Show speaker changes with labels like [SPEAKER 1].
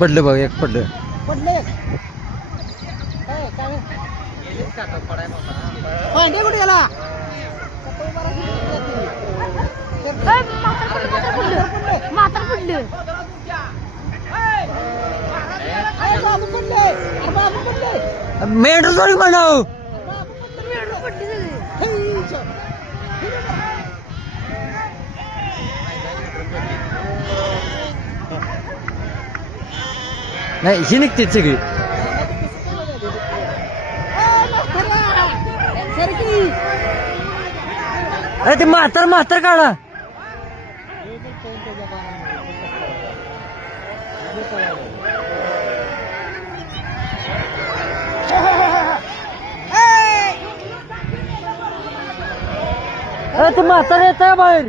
[SPEAKER 1] पडलं बघ एक पडलं.
[SPEAKER 2] पडले भांडे कुठे गेला?
[SPEAKER 3] मात्र पडले
[SPEAKER 1] मेंढर थोडी म्हणाव
[SPEAKER 2] बाबू पडले
[SPEAKER 3] पडली सगळी
[SPEAKER 2] हेईच्या.
[SPEAKER 1] नाही ही निघतेच सगळी. अरे ते म्हातार म्हातार काढा. अरे ते म्हातार येत आहे बाहेर.